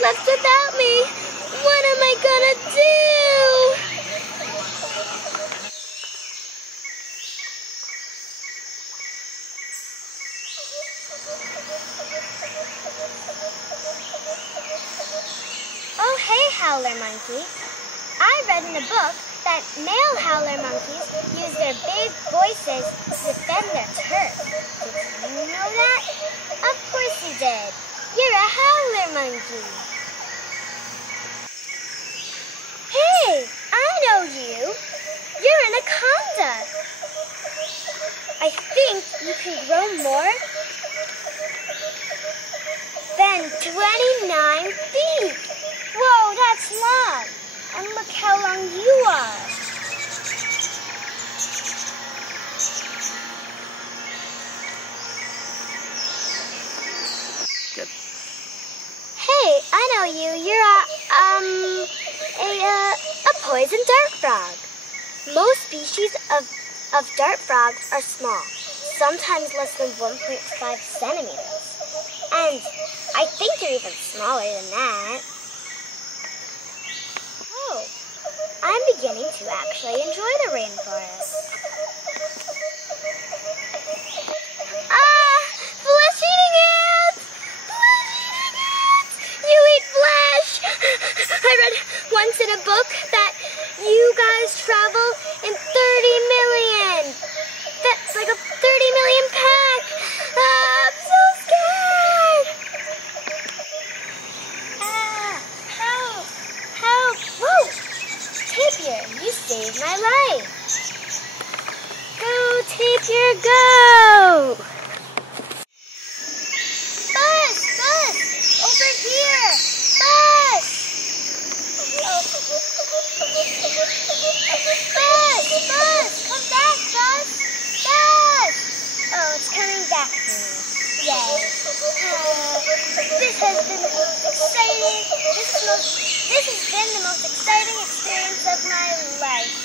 left without me. What am I gonna do? Oh, hey, howler monkeys. I read in a book that male howler monkeys use their big voices to defend their turf. Did you know that? Of course you did. You're a howler monkey. Hey, I know you. You're an anaconda. I think you can grow more than 29 feet. Whoa, that's long. And look how long you are. Good. Hey, I know you. You're a poison dart frog. Most species of dart frogs are small, sometimes less than 1.5 centimeters. And I think you're even smaller than that. Oh, I'm beginning to actually enjoy the rainforest. Flesh-eating ants! Flesh-eating ants! You eat flesh! I read once in a book that you guys travel in 30 million. That's like a 30 million pack. I'm so scared. Help! Help! Whoa! Tapir, you saved my life. Go, Tapir, go! Buzz! Over here! Buzz! Buzz! Come back, Buzz! Buzz! Oh, it's coming back to me. Yay. This has been the most exciting, this has been the most exciting experience of my life.